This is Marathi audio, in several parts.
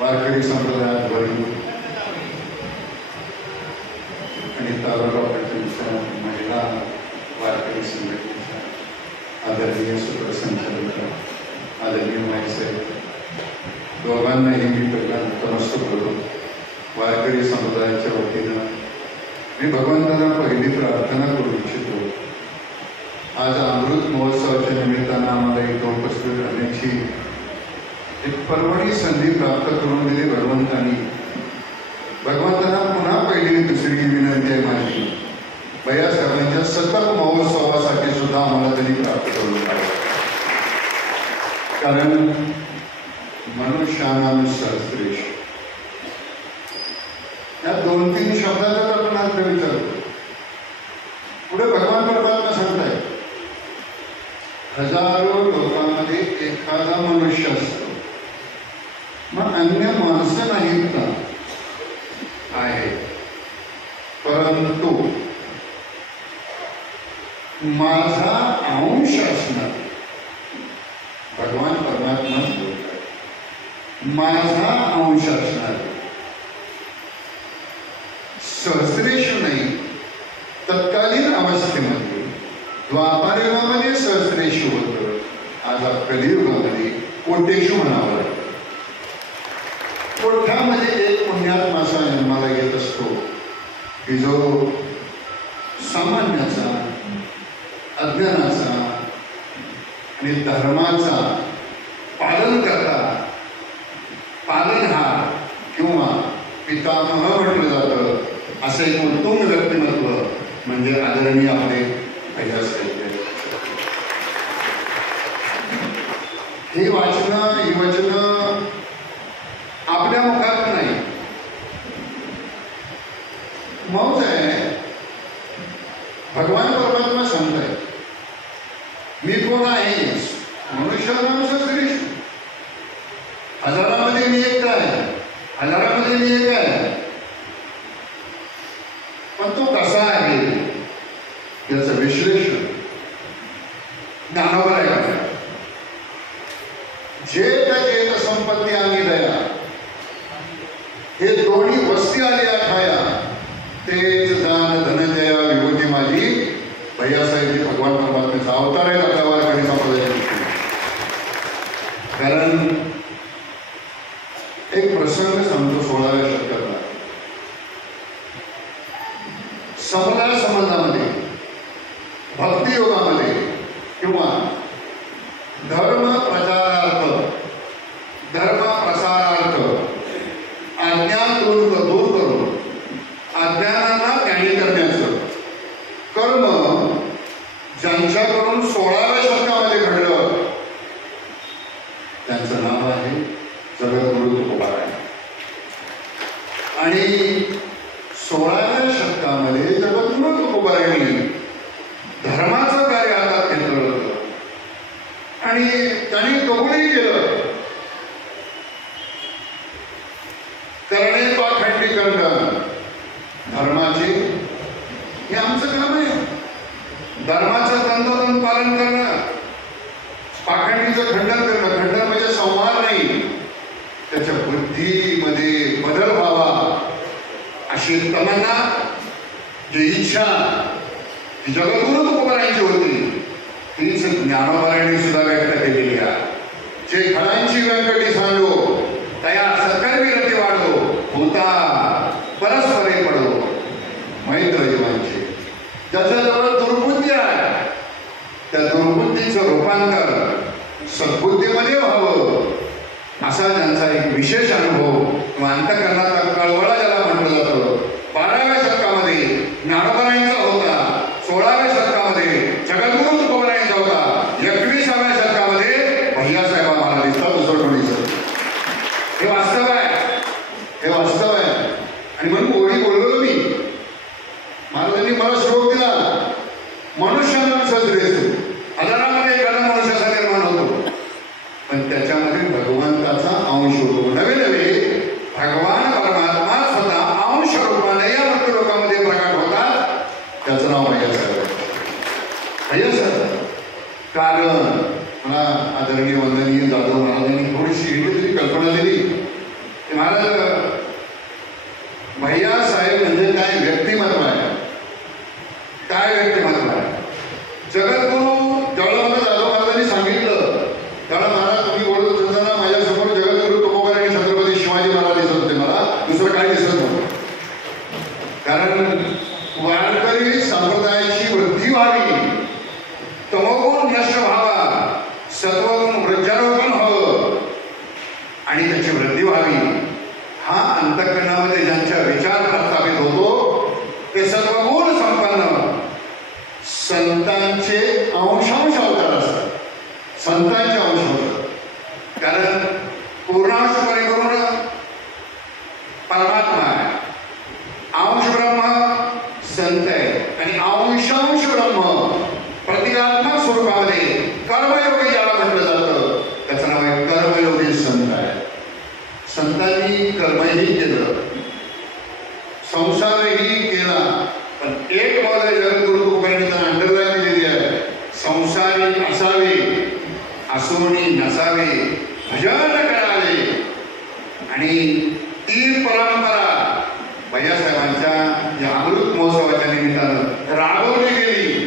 वारकरी संप्रदायात वरून आणि तालुका पातळीच्या महिला वारकरी संघटनेच्या आदरणीय सूत्रसंचालक आदरणीय माईसाहेब दोघांनाही मी पहिला नतमस्तक करून वारकरी समुदायाच्या वतीनं मी भगवंतांना पहिली प्रार्थना करू इच्छितो. आज अमृत महोत्सवाच्या निमित्तानं आम्हाला इथं उपस्थित राहण्याची एक पर्वणी संधी प्राप्त करून दिली भगवंतांनी. भगवंतांना पुन्हा पहिली दुसरी विनंती आहे माझी, भैयासाहेबांच्या सतत महोत्सवासाठी सुद्धा आम्हाला त्यांनी प्राप्त करून द्यावं. कारण मनुष्यानां सहस्रेश या 2-3 शब्दाचा आपण अर्थ विचारतो. पुढे भगवान परमात्मा सांगताय, हजारो लोकांमध्ये एखादा मनुष्य असतो, मग अन्य माणसं नाहीत का? आहे, परंतु माझा अंश असणार. भगवान परमात्माच बोलतात, माझा अंश असणार. सहस्रेश नाही, तत्कालीन अवस्थेमध्ये द्वापारयुगामध्ये सहस्रेश होतं. आज कलियुगामध्ये कोटेशु म्हणावं लागतं. कोठ्यामध्ये एक पुण्यात्मा असा जन्माला येत असतो की जो सामान्याचा, अज्ञानाचा आणि धर्माचा पालन करता, पालनहार किंवा पितामह म्हटलं जातं असं एक उत्तुंग व्यक्तिमत्व म्हणजे आदरणीय आपले भैयासाहेब. ही वाचनं, ही वचनं आपल्या मुखात नाही, मौज आहे. भगवान परमात्मा सांगताय, मी कोण आहे? मनुष्यानां सहस्रेश. हजारामध्ये मी एकटा आहे, हजारामध्ये मी एक आहे. पण तो कसा आहे याचं विश्लेषण ज्ञानावर आहे. जेत संपत्ती आणि दया हे दोन्ही वस्ती आल्या खाया, तेच दान धनजया विभूती माझी. भैयासाहेब भगवान परमात्म्याचा अवतार आहे आपल्या वारकरी संप्रदायाची. कारण एक प्रसंग सांगतो 16व्या शतकातला. समला समाजामध्ये, भक्तियोगामध्ये किंवा धर्म प्रचारार्थ, धर्म प्रसारार्थ अज्ञान दूर करून अज्ञानांना ज्ञानी करण्याचं कर्म ज्यांच्याकडून 16व्या शतकामध्ये घडलं त्यांचं नाव आहे जगद्गुरु तुकोबाराय. आणि 16व्या शतकामध्ये जगद्गुरु तुकोबारायांनी धर्माचं कार्य हातात घेतलं होतं आणि त्यांनी कबूलही केलं. करणे पाखंडीकरण धर्माचे हे आमचं काम आहे. धर्माचं तंतोतंत पालन करणं, पाखंडीचं खंडन करणं. खंडन म्हणजे संहार नाही, त्याच्या बुद्धीमध्ये बदल व्हावा अशी तमन्ना, जी इच्छा ती जगद्गुरु तुकोबारायांची होती, तीच ज्ञानोबारायांनी सुद्धा व्यक्त केलेली आहे. जे खळांची व्यंकटी सांडो तया सकर्मी रती वाढो, होता परस्परे पडो मैत्र जीवांची. ज्याच्याजवळ दुर्बुद्धी आहे त्या दुर्बुद्धीचं रूपांतर सद्बुद्धीमध्ये व्हावं असा त्यांचा एक विशेष अनुभव किंवा अंतःकरणाचा कळवळा ज्याला म्हटलं जातं. 12व्या शतकामध्ये ज्ञानोबारायांचा होता, 16व्या शतकामध्ये जगद्गुरु तुकोबारायांचा होता, 21व्या शतकामध्ये भैयासाहेब आम्हाला दिसतात उसळटोणीचं. हे वास्तव आहे, हे वास्तव आहे. आणि म्हणून ओळी बोललो मी. महाराजांनी मला श्लोक दिला, मनुष्यानां सहस्रेश हजारामध्ये एखादा मनुष्याचा निर्माण होतो, पण त्याच्यामध्ये भगवंताचा अंश होतो. नवे नवे भगवान परमात्मा स्वतः अंश रूपाने या मृत्यू लोकामध्ये प्रकट होतात. त्याचं नाव भैयासाहेब. भैयासाहेब कारण मला आदरणीय वंदनीय जाधव महाराजांनी थोडीशी तरी कल्पना दिली. महाराज भैयासाहेब म्हणजे काय व्यक्तिमत्व आहे, काय व्यक्तिमत्व आहे. जगद्गुरु ज्यावेळेला जाधव महाराजांनी सांगितलं त्यावेळेला महाराज तुम्ही बोलत असताना माझ्यासमोर जगद्गुरु तुकोबार आणि छत्रपती शिवाजी महाराज दिसत होते. मला दुसरं काय दिसत नव्हतं. कारण वारकरी संप्रदायाची वृद्धी व्हावी, तमोगुण नष्ट व्हावा, सत्वगुण वृक्षारोपण व्हावं आणि त्याची वृद्धी व्हावी, हा अंतःकरणामध्ये ज्यांचा विचार प्रस्थापित होतो ते सत्वगुण संपन्न संतांचे अंशांश अवतार असतात. संतांचे अंश होतात. कारण पूर्णांश परिपूर्ण परमात्मा आहे, अंश ब्रह्म संत आहे आणि अंशांश ब्रह्म प्रतिकात्मक स्वरूपामध्ये कर्मयोगी ज्याला म्हटलं जातं त्याचं नाव आहे कर्मयोगी संत आहे. संतांनी कर्मही केलं, संसारही केला, पण एक बाजू जगद्गुरु तुकोबारांनी त्यांना अंडरलाईन दिलेली आहे. संसारी असावे, असोनी नसावे, भजन करावे. आणि ती परंपरा भैयासाहेबांच्या या अमृत महोत्सवाच्या निमित्तानं राबवली गेली.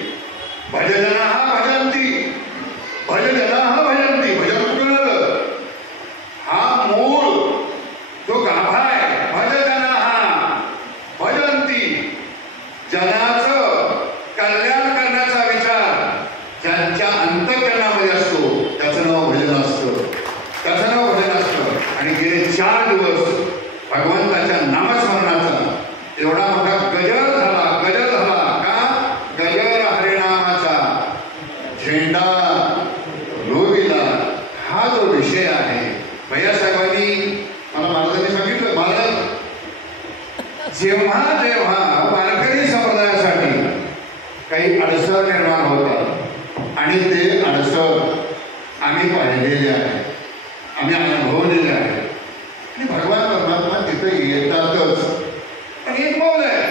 भजजना भजंती, भजजना भजंती. भजन कुठलं? हा मूळ जो गाभा आहे. भजजना भजंती, जनाचं कल्याण करण्याचा विचार ज्यांच्या अंतःकरणामध्ये असतो त्याचं नाव भजन असतं, त्याचं नाव भजन असतं. आणि गेले 4 दिवस भगवंताच्या नामस्मरणाचा एवढा मोठा गजर झाला. गजर झाला का? गजर हरिनामाचा झेंडा रोविला. हा जो विषय आहे भैयासाहेबांनी मला महाराजांनी सांगितलं. महाराज जेव्हा जेव्हा वारकरी संप्रदायासाठी काही अडचण निर्माण होतात आणि ते अडचण आम्ही पाहिलेले आहे, आम्ही अनुभवलेले आहे आणि भगवान परमात्मा तिथे येतातच. पण एक बोल आहे,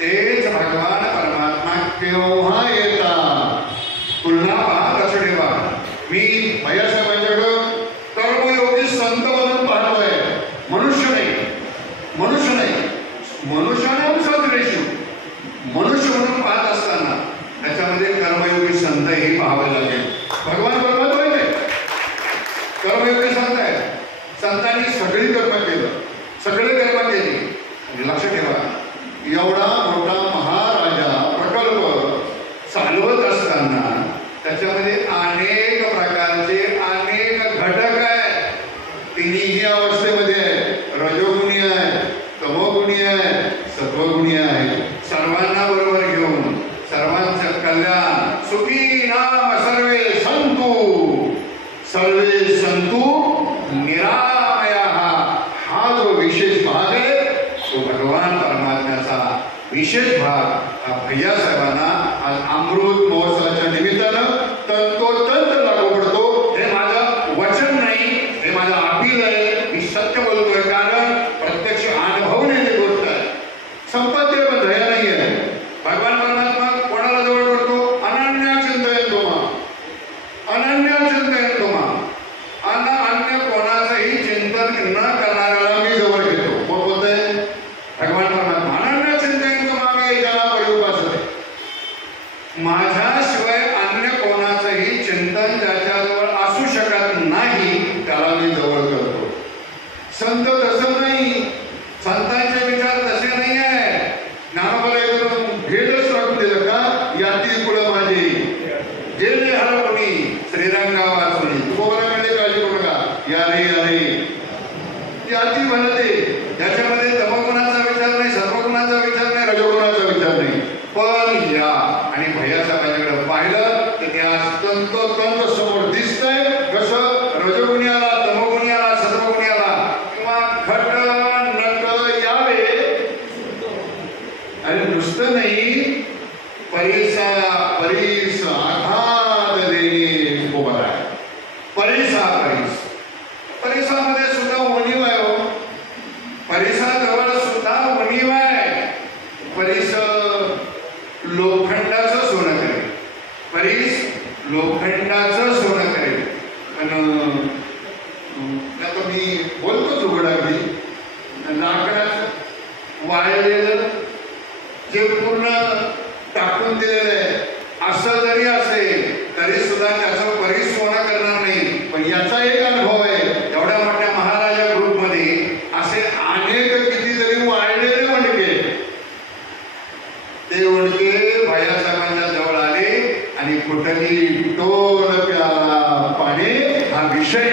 तेच भगवान परमात्मा केव्हा येतात तुलना पहा, लक्ष ठेवा. मी भैयासाहेबांच्याकडं कर्मयोगी संत म्हणून पाहतोय, मनुष्य नाही, मनुष्य नाही. मनुष्याने सदृश्य मनुष्य म्हणून पाहत असताना त्याच्यामध्ये कर्मयोगी संतही पाहावे लागेल. भगवान परमात्मा आहे, कर्मयोगी संत आहे. संतांनी सगळी कर्म केलं, सगळे कर्म केली. लक्ष ठेवा, एवढा मोठा महाराजा प्रकल्प चालवत असताना त्याच्यामध्ये अनेक प्रकारचे अनेक घटक आहेत. तिन्ही अवस्थेमध्ये आहे. रजोगुणी आहे, तमोगुणी आहे, सत्वगुणी आहे. सर्वांना बरोबर घेऊन सर्वांचं कल्याण. सुखी नाम सर्वे संतु, सर्वे संतु निरामया. हा जो विशेष भाग आहे तो भगवान परमात्म्याचा विशेष भाग हा भैयासाहेबांना आज अमृत महोत्सवाच्या निमित्तानं तंतोतंत लागू पडतो. हे माझं वचन नाही, हे माझं अपील आहे. मी सत्य बोलतोय कारण प्रत्यक्ष अनुभवलेली गोष्ट आहे. संपत्ती पण दया नाही आहे. भगवान परमात्मा कोणाला जवळ करतो? अनन्य चिंतन तुम्हा, अनन्य चिंतन तुम्हा. अन्य कोणाचंही चिंतन न करणाऱ्याला मी जवळ घेतो. कोण बोलतंय? भगवान परमात्मा. अनन्य चिंतन तुम्हा मी ज्याला परिउपासते. माझ्याशिवाय अन्य कोणाचंही चिंतन ज्याच्याजवळ असू शकत नाही त्याला मी जवळ करतो. संत तसं नाही, संतांचे विचार तसे नाही आहे. ज्ञानोबाला एकदम भेटच टाकून दिलं का? याती पुढं माझी गेले हरपुणी श्रीरंगा वाचुनी. तुकोबाला म्हणले काळजी करू नका, या रे या रे याती म्हणते. याच्यामध्ये तमोगुणाचा विचार नाही, सत्वगुणाचा विचार नाही, रजोगुणाचा विचार नाही. पण या आणि भैयासाहेबांच्याकडे पाहिलं तर त्या तंतोतंत समोर दिसतंय. कसं? रजोगुणी आला, तमोगुणी आला, सत्वगुणी आला किंवा घट नट यावे. आणि नुसतं नाही, परीस आघात लोखंडाचं सोनं करेल, परीस लोखंडाचं सोनं करेल. पण आता मी बोलतोच उघड अगदी, लाकडाचं वाळलेलं जे पूर्ण टाकून दिलेलं आहे असं जरी असेल तरी सुद्धा त्याचं परीस सोनं करणार नाही. पण याचा एक अनुभव आहे, एवढ्या मोठ्या महाराजा ग्रुपमध्ये असे अनेक कितीतरी वाळलेले वणके, ते वणके भैयासाहेबांच्या जवळ आले आणि कुठली टोल प्याला पाणी हा विषय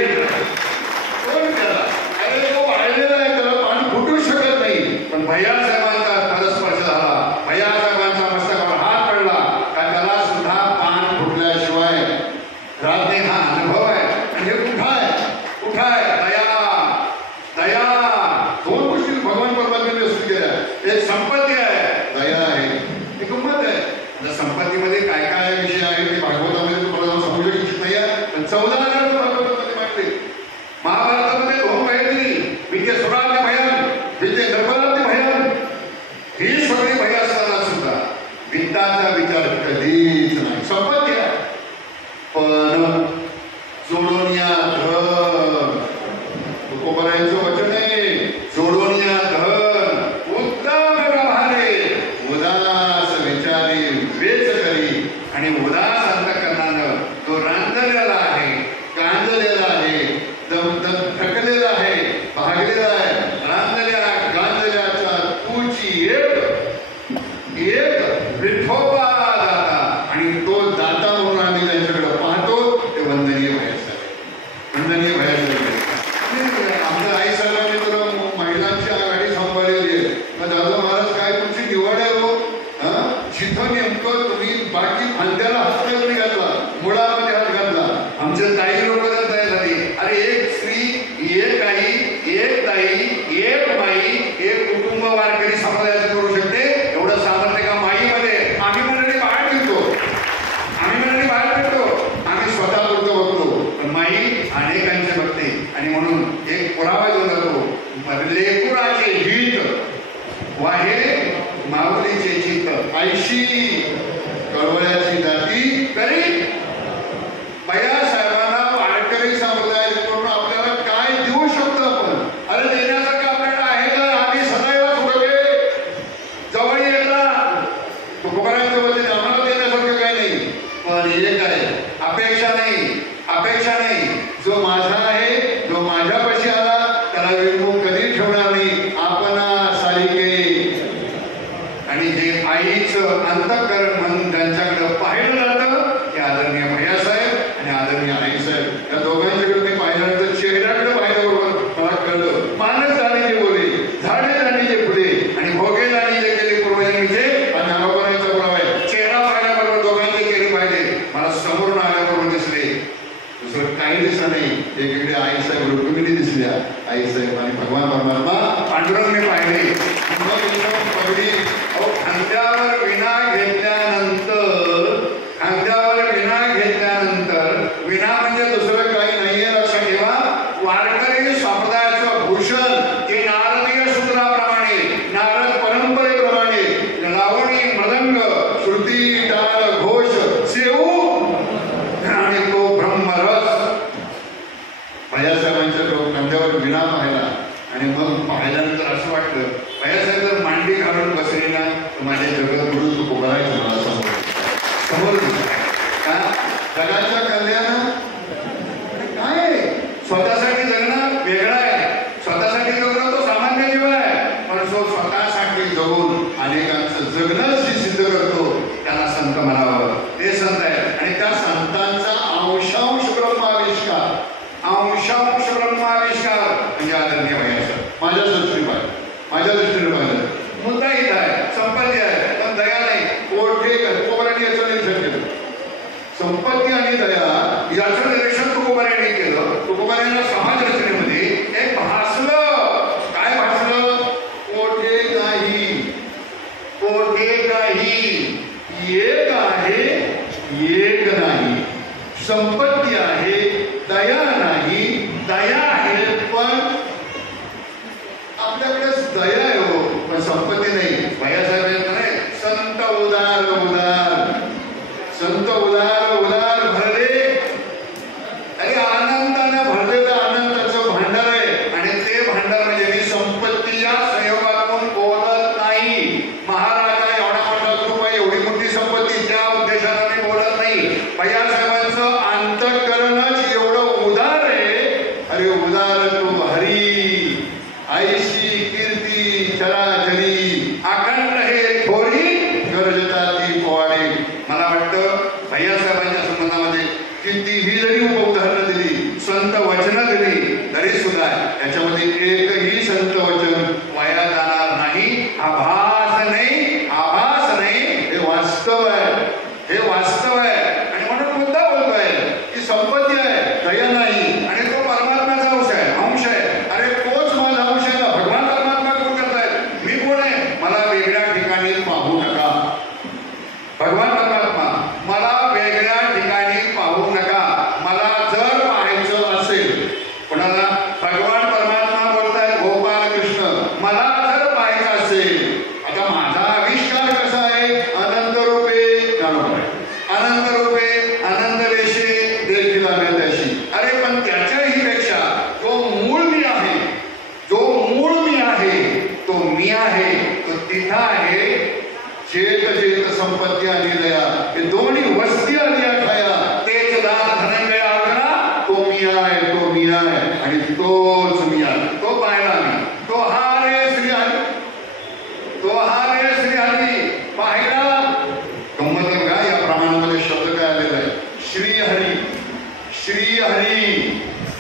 टोल प्याला. अरे तो वाळलेला आहे, त्याला पाणी फुटू शकत नाही. पण भैयासाहेबांचा पदस्पर्श झाला, भैयासाहेबांचा मस्तकावर हात पडला का त्याला सुद्धा पान फुटल्याशिवाय राहत नाही. हा अनुभव आहे. आणि हे कुठं आहे? कुठं आहे? दया, दया. दोन गोष्टी भगवान परमात्म्याने सुरू केल्या. एक संपत्ती आहे, दया आहे. एक गंमत आहे. आता संपत्तीमध्ये काय काय विषय आहे ते भागवतामध्ये तुम्हाला समजू इच्छित नाही आहे, पण 14 भागवतामध्ये मांडले. महाभारतामध्ये दोन भय दिली, विद्ये सुराज्य भयान, विद्ये निर्बलाद्य भयान. ही सगळी भय असताना सुद्धा वित्ताचा विचार कधीच नाही. संपत्ती आहे पण जोडून या धन, तुकोबरायांचं वचन आहे, जोडून या धन उत्तम व्यवहारे, उदास विचारी वेच करी. आणि उदास अंतःकरणानं तो रांजलेला आहे, गांजलेला आहे, थकलेला आहे, भागलेला आहे. गांजल्याच्या तूची एक विठोबा दाता, आणि तो दाता म्हणून आम्ही त्यांच्याकडे पाहतो. ते वंदनीय भयासाहेब, वंदनीय भयासाहेब. आमच्या आई साहेबांनी तर महिलांची आघाडी सांभाळलेली आहे. दादा महाराज काय तुमची निवड आहे हो? जिथं नेमकं तुम्ही बाकी फांद्याला हात नाही घातला, मुळामध्ये हात घातला. आमचे काही लोक तर तयार झाली, अरे एक स्त्री, एक आई, एक ताई, एक माई, एक कुटुंब वारकरी समाजाचं करू शकते. एवढं सामर्थ्य का माईमध्ये? आम्ही मंडळी बाहेर फिरतो, आम्ही स्वतः पुरतं बघतो, पण माई अनेकांचे बघते. आणि म्हणून एक पुरावा देऊन जातो, लेकुराचे हित वाहे माऊलीचे चित्त, ऐशी कळवळ्याची जाती करी. भैयासाहेबांना वारकरी समुदाय करून आपल्याला काय देऊ शकतो आपण? अरे देण्यासारखं आपल्याला आहे का? आम्ही सदैव सुखवे जवळ येतात. तुकोबरायांच्या वतीने आम्हाला देण्यासारखं काही नाही, पण एक आहे, अपेक्षा नाही, अपेक्षा नाही. जो माझा आहे, जो माझ्यापाशी आला त्याला विरमून कधी ठेवणार नाही. आपण सारिके. आणि जे आईचं अंतःकरण म्हणून त्यांच्याकडे पाहिलं जातं ते आदरणीय भैयासाहेब आणि आदरणीय आईसाहेब. या दोघांच्याकडे मी पाहिल्यानंतर चेहऱ्याकडे पाहिल्याबरोबर मला कळलं, मानस जाणे बोले, झाडे जाणे फुले, आणि भोगे जाणे जे गेले पूर्वजन्मीचे. आणि नागोबरायांचा पुरावा आहे, चेहरा पाहिल्याबरोबर दोघांचे चेहरे पाहिले मला समोरून आल्याबरोबर दिसले, दुसरं काही दिसलं नाही. एकीकडे आईसाहेब रुक्मिणी दिसल्या, आईसाहेब आणि भगवान परमात्मा पांडुरंग मी पाहिले. पगडी खांद्यावर विना घेतल्यानंतर, खांद्यावर विना घेतल्यानंतर, विना म्हणजे दुसरं काही नाहीये, लक्षात ठेवा. वारकरी संप्रदायाचं भूषण ते नारदीय सूत्राप्रमाणे, नारद परंपरेप्रमाणे लावणी, मृदंग, श्रुती, टाळ, घोष, सेऊ आणि तो ब्रह्मरस. भैयासाहेबांच्या खांद्यावर विना पाहिला आणि मग पाहिल्यानंतर असं वाटलं, भैयासाहेब जर मांडी घालून बसले ना तर माझ्या जगद्गुरु तुकोबरायचं मला समोर का जगाच्या कल्याण काय? स्वतःसाठी जगणं वेगळं आहे, स्वतःसाठी जगणं तो सामान्य जीव आहे, पण तो स्वतःसाठी जगून अनेकांचं जगणं सिद्ध करतो त्याला संत म्हणावं. ते संत आहेत. आणि त्या संतांचा अंशांश ब्रह्माविष्कार, अंशांश ब्रह्माविष्कार म्हणजे आदरणीय भैयासाहेब. माझ्या दृष्टीने पाहिलं मुद्दा इथं आहे, संपत्ती आहे पण दया नाही. कोठे तुकोबरायांनी याचं निरीक्षण केलं, संपत्ती आणि दया याचं निरीक्षण तुकोबरायांनी केलं. तुकोबरायांना समाज रचनेमध्ये एक भासलं. काय भासलं? कोठे काही, कोठे काही, एक आहे एक नाही. संपत्ती आहे, दया नाही. दया आहे पण आपल्याकडे दया आहे हो, पण संपत्ती नाही. भैयासाहेब नाही, संत उदार उदार संत उदार उदार भरले. अरे आनंदाने भरलेलं आनंदाचं भांडार आहे. आणि ते भांडार म्हणजे मी संपत्ती या संयोगातून बोलत नाही. महाराजा एवढा मोठा ग्रुप आहे, एवढी मोठी संपत्ती, त्या उद्देशाने मी बोलत नाही. भैयासाहेबांचं अंतःकरणच एवढं उदार आहे. अरे उदार तू हरी आईशी कीर्ती चराचरी अखंड हे थोरी गरजता ती पोवाडे. मला वाटतं भैयासाहेबांच्या संबंधामध्ये कितीही जरी उपउदाहरणं दिली, संत वचनं दिली, तरी सुद्धा याच्यामध्ये एकही संत वचन वाया जाणार नाही. आभास नाही, आभास नाही, हे वास्तव आहे, हे वास्तव आहे. आणि म्हणून मुद्दा बोलतोय की संपत्ती आहे, दया नाही, आणि तो परमात्म्याचा अंश आहे. अरे तोच माझा अंश आहे ना. भगवान परमात्मा कोण करतायत? मी कोण आहे? मला वेगळ्या ठिकाणी पाहू नका. भगवान परमात्मा मला वेगळ्या ठिकाणी पाहू नका. मला जर पाहायचं असेल, कोणाला? भगवान परमात्मा बोलतायत, गोपाल कृष्ण, मला जर पाहायचं असेल, आता माझा आविष्कार कसा आहे? अनंत रूपे अनंत रूपे अनंत वेशे देखील त्याशी. अरे पण त्याच्याही पेक्षा जो मूळ मी आहे, जो मूळ मी आहे, तो मी आहे, तो तिथं आहे. चेत चेत संपत्ती आणि दया हे दोन्ही वस्ती आली खाया. तेच दान धनंजय आकडा, तो मी आहे, तो मी आहे, आणि तोच मी आहे. तो पाहिला मी, तो हा रे श्री हरी, तो हा रे श्री हरी पाहिला. गंमत बघा, या प्रमाणामध्ये शब्द काय आलेला आहे? श्री हरी, श्री हरी,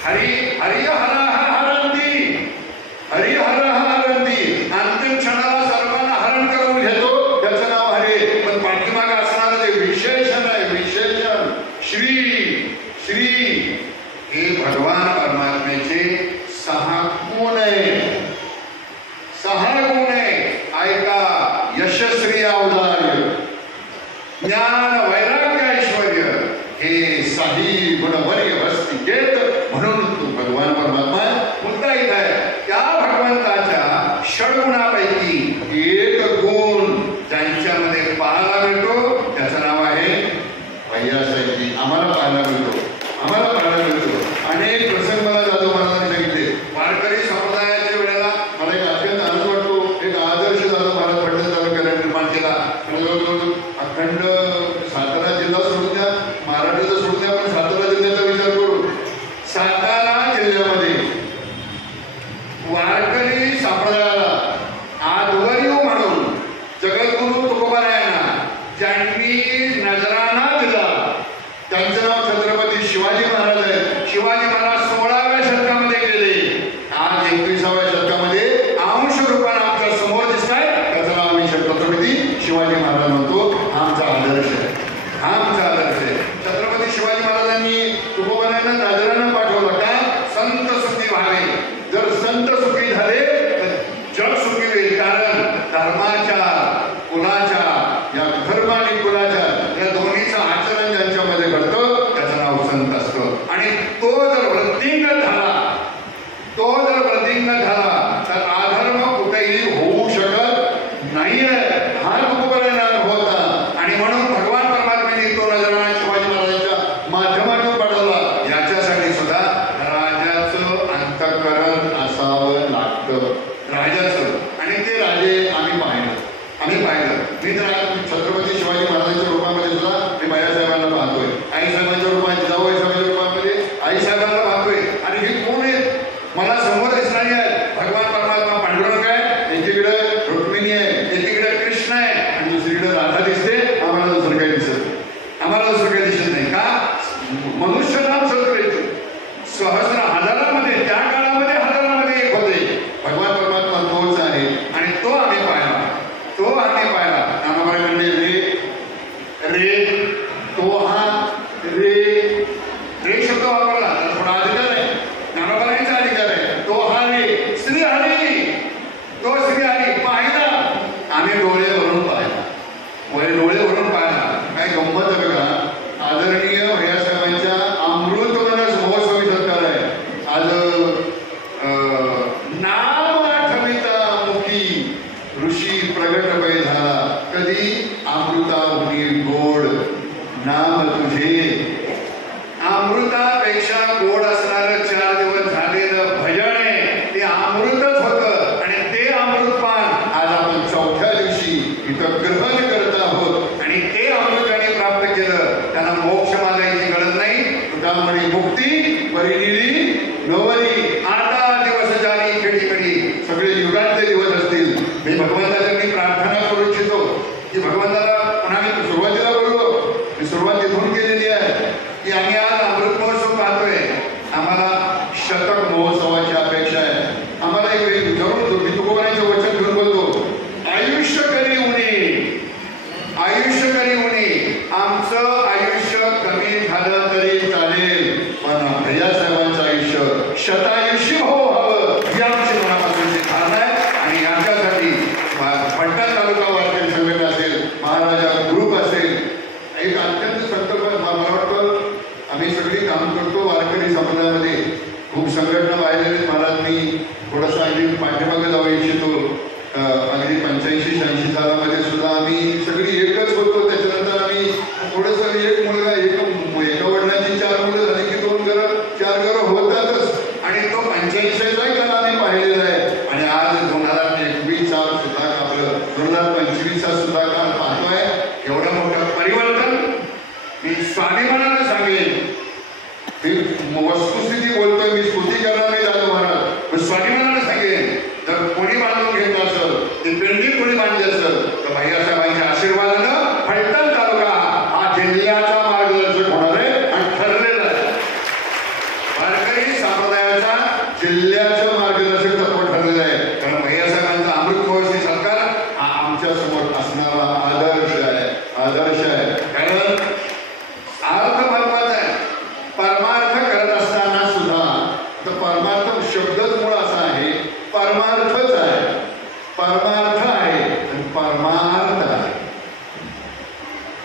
हरी हरी हर हरंती, हरी हर हरंती. अंतिम क्षणाला सर्वांना हरण करून घेतो, त्याचं नाव हरी. पण पाठीमागे असणारं जे विशेषण आहे, विशेषण श्री, श्री हे भगवान परमात्म्याचे 6 गुण आहे. 6 गुण आहे. ऐका, यशस्वी औदार्य, ज्ञान वैराग्य ऐश्वर्य हे 6 गुणवर्य वस्ती घेत. म्हणून तू भगवान परमात्मा मुद्दा इथं आहे. त्या भगवंताच्या षडगुणापैकी एक गुण ज्यांच्यामध्ये पाहायला मिळतो, त्याचं नाव आहे भैयासाहेबजी. आम्हाला पाहायला मिळतो, आम्हाला पाहायला मिळतो. अनेक प्रसंग मला जाधव महाराजांनी सांगितले. वारकरी संप्रदायाच्या वेळेला मला एक अत्यंत आनंद वाटतो. एक आदर्श जाधव महाराज पडले तालुक्याला निर्माण केला. अखंड सातारा जिल्हा सोडून द्या, महाराष्ट्राचा सोडून द्या, पण सातारा जिल्ह्याचा विचार करू. सातारा जिल्ह्यामध्ये वारकरी संप्रदायाला आदवर्य म्हणून जगद्गुरु तुकोबारायांना ज्यांनी नजराणा दिला, त्यांचं नाव छत्रपती शिवाजी महाराज आहे. शिवाजी महाराज 16व्या शतकामध्ये गेले. आज 21व्या शतकामध्ये अंश रूपाने आमच्या समोर दिसत आहे. त्याचं नाव आम्ही छत्रपती शिवाजी महाराज म्हणतो. आमचा आदर्श आहे, आमचा आदर्श आहे. छत्रपती शिवाजी महाराजांनी तुकोबारायांना नजराणा पाठवलं का? संत सुखी व्हावे. जर संत सुखी झाले तर जग सुखी होईल. कारण धर्माच्या, कुलाच्या, या धर्म आणि कुलाच्या या दोन्हीचं आचरण ज्यांच्यामध्ये घडतं, त्याचं नाव संत असतं. आणि तो जर वृद्धिंगत झाला, तो जर वृद्धिंगत झाला, तर अधर्म कुठेही होऊ शकत नाहीये. हा तुकोबारायांना अनुभव होता. आणि म्हणून भगवान परमात्म्याने तो नजराणा शिवाजी महाराजांच्या माध्यमातून पाठवला. याच्यासाठी सुद्धा राजाचं अंतःकरण असावं लागतं, राजाचं. आणि ते राजे आम्ही पाहिलं. मी तर छत्रपती शिवाजी महाराजांच्या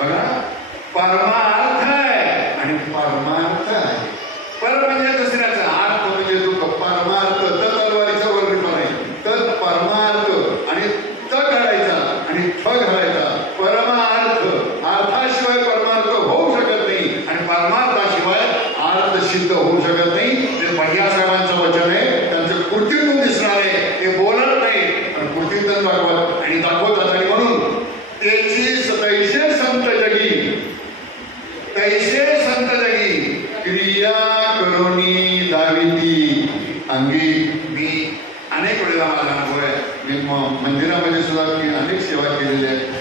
बघा, परमार्थ आहे आणि परमार्थ आहे. पर म्हणजे दुसऱ्याचा, अर्थ म्हणजे दुःख. परमार्थ तर तलवारीचा वर्ग आहे, तर परमार्थ आणि त करायचा आणि थ घालायचा. परमार्थ, अर्थाशिवाय परमार्थ होऊ शकत नाही आणि परमार्थाशिवाय अर्थ सिद्ध होऊ शकत नाही. ते भैयासाहेबांचं वचन आहे, त्यांचं कृतीतून दिसणार आहे. ते बोलत नाही पण कृतीतून दाखवत आणि दाखवतात. आणि म्हणून त्याची तैसे संत जगी, तैसे संत जगी क्रिया करुणी दाविती अंगी. मी अनेक वेळेला माझा अनुभव आहे. मी मंदिरामध्ये सुद्धा मी अनेक सेवा केलेल्या आहेत.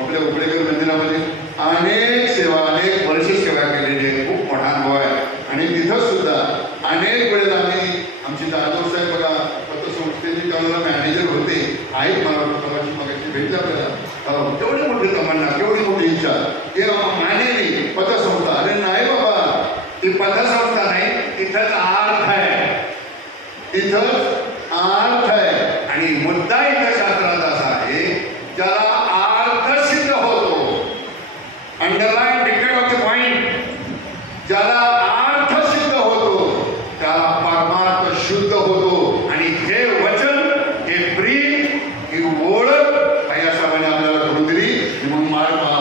आपल्या उपळेकर मंदिरामध्ये अनेक सेवा, अनेक वर्ष सेवा केलेली आहे. खूप मोठा अनुभव आहे. आणि तिथं सुद्धा अनेक वेळेला आम्ही, आमची जाधव साहेब बघा पतसंस्थेचे त्यावेळेला मॅनेजर होते, आहेत मला मगाशी भेटले आपल्याला. केवढी मोठी तमन्ना, केवढी मोठी इच्छा की मानेली पतसंस्था. अरे नाही बाबा, ती पतसंस्था नाही, तिथंच अर्थ आहे, तिथंच अर्थ आहे. आणि मुद्दा इथं शास्त्रात असा आहे, ज्याला अर्थ सिद्ध होतो, अंडरलाईन डिक्टेड ऑफ द पॉइंट, ज्याला अर्थ सिद्ध होतो त्याला परमार्थ शुद्ध होतो. आणि हे वचन, हे प्रेम, ही ओळख भैयासाहेबांनी आपल्याला करून दिली. मग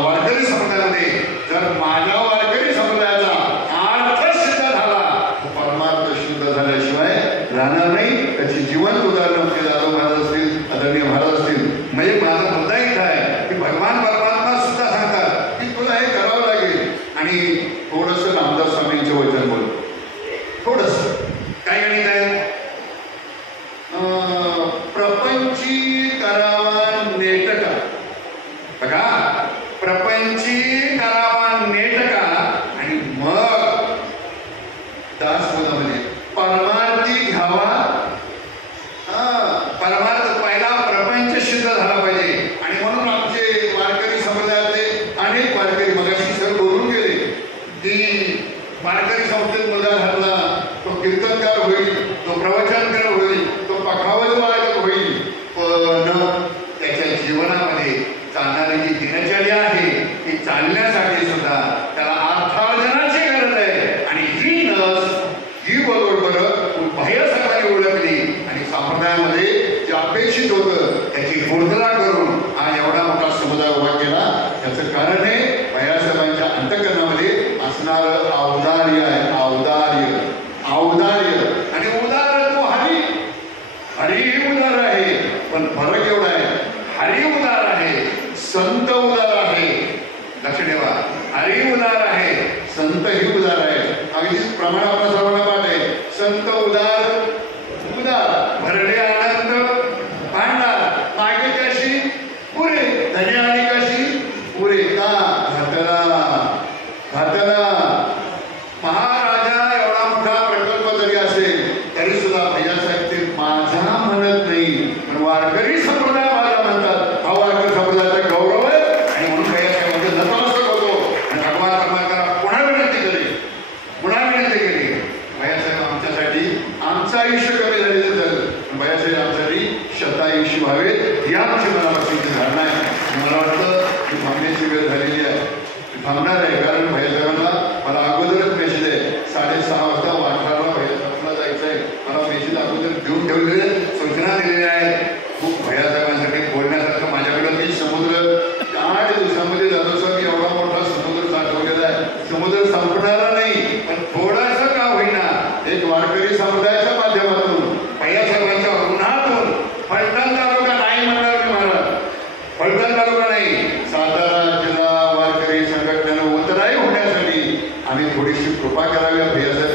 वारकरी संप्रदायामध्ये जर माझ्या वारकरी संप्रदायाचा अर्थ सिद्ध झाला, परमार्थ शुद्ध झाल्याशिवाय राहणार नाही. त्याची जिवंत उदाहरणं जाधव महाराज असतील, आदरणीय महाराज असतील. म्हणजे माझा मुद्दा इथं आहे की भगवान परमात्मा सुद्धा सांगतात की तुला हे करावं लागेल. आणि थोडंसं रामदास स्वामींचं वचन बोल, थोडंसं काय गणित आहे. प्रपंची करावा नेटका. बघा, प्रपंची करावा नेटका आणि मग दासबोधामध्ये परमार्थी घ्यावा. परमार्थ पहिला प्रपंच सिद्ध झाला पाहिजे. आणि म्हणून आमचे वारकरी संप्रदायातले अनेक वारकरी मगाशी सर बोलून गेले की वारकरी संस्थेत मुलगा घातला, तो कीर्तनकार होईल, तो प्रवचनकार होईल, तो पखावज वाचक होईल. पण त्याच्या जीवनामध्ये चालणारी जी दिनचर्या आहे ती चालण्यासाठी सुद्धा त्याला अर्थार्जनाची गरज आहे. आणि ही नस, ही बरोबर भैयासाहेबांनी ओळखली आणि संप्रदायामध्ये जे अपेक्षित होतं त्याची पूर्तता करून हा एवढा मोठा समुदाय उभा केला. त्याचं कारण आहे भैयासाहेबांच्या अंतःकरणामध्ये असणारं औदार्य आहे. औदार्य, औदार्य. आणि उदार तो हरी, हरी उदार आहे. पण फरक एवढा आहे, हरी उदार आहे, संत उदार आहे. लक्ष ठेवा, हरी उदार आहे, संत ही उदार आहे. अगदीच प्रमाण आपल्या सर्वांना पाठ आहे. संत उदार, उदार भरले आनंद भांडार, मागे कशी पुरे, धन्यानी कशी पुरे. का घातला, घातला. महाराजा एवढा मोठा प्रकल्प जरी असेल तरी सुद्धा भैयासाहेब ते माझा म्हणत नाही, पण वारकरी संप्रदाय माझा म्हणतात. हा वारकरी संप्रदायाचा गौरव आहे. आणि म्हणून भैयासाहेब म्हणजे नतमस्तक होतो आणि भगवान परमात्म्याला पुन्हा विनंती केली, पुन्हा विनंती केली. भैयासाहेब आमच्यासाठी, आमचं आयुष्य कमी झालेलं झालं, पण भैयासाहेब आमच्यासाठी शतायुषी व्हावेत ही आमची मनापासूनची धारणा आहे. मला वाटतं की थांबण्याची वेळ झालेली आहे, थांबणार आहे. कारण भैयासाहेबांना मला अगोदरच मेसेज आहे, 6:30 वाजता वाठारला भैयासाहेबांना जायचं आहे. मला मेसेज अगोदर देऊन ठेवलेले, सूचना दिलेल्या आहेत. खूप भैयासाहेबांसाठी बोलण्यासारखं माझ्याकडं मी समुद्र 8 दिवसामध्ये जातो. सर एवढा मोठा समुद्र साठवलेला आहे, समुद्र संपणारा नाही. पण थोडासा का होईना एक वारकरी समुदायाच्या माध्यमातून भैयासाहेबांच्या ऋणातून, फलटण तालुका नाही म्हणणार मी महाराज, फलटण तालुका नाही, सातारा जिल्हा वारकरी संघटनेनं उतराई होण्यासाठी आम्ही थोडीशी कृपा करावी. भैयासाहेब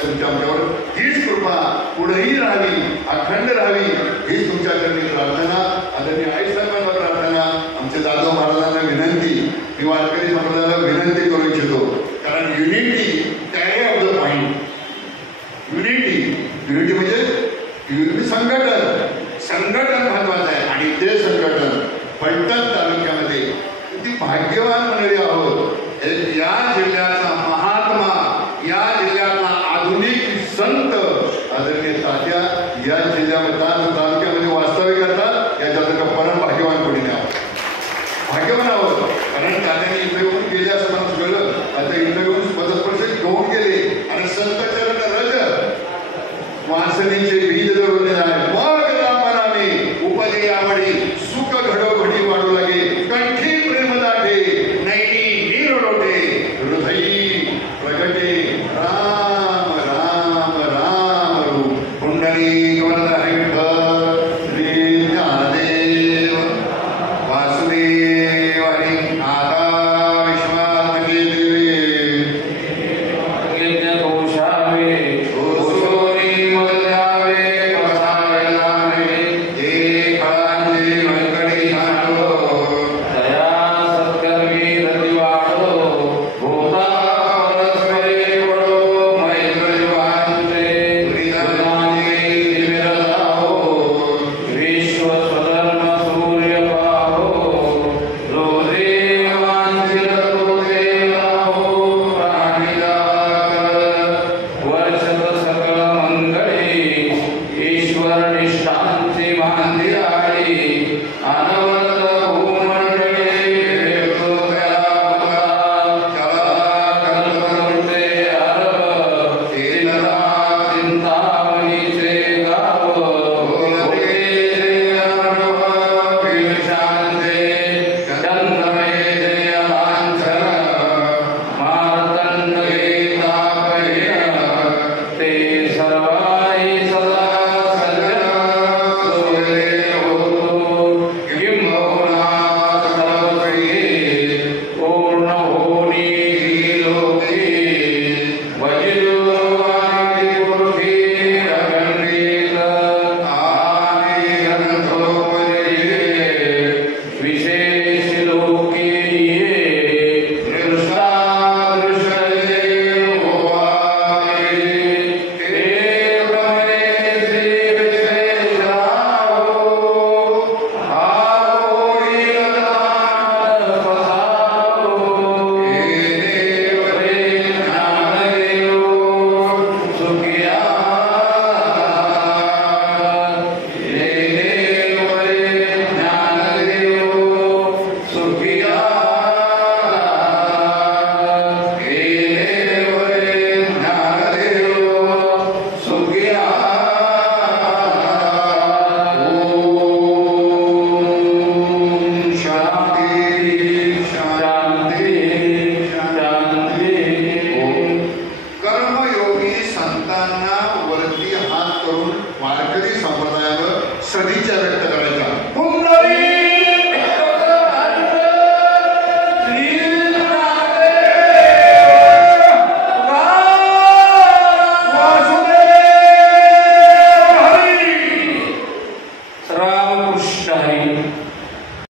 करून वारकरी संप्रदायानं सदिच्छा व्यक्त करायच्या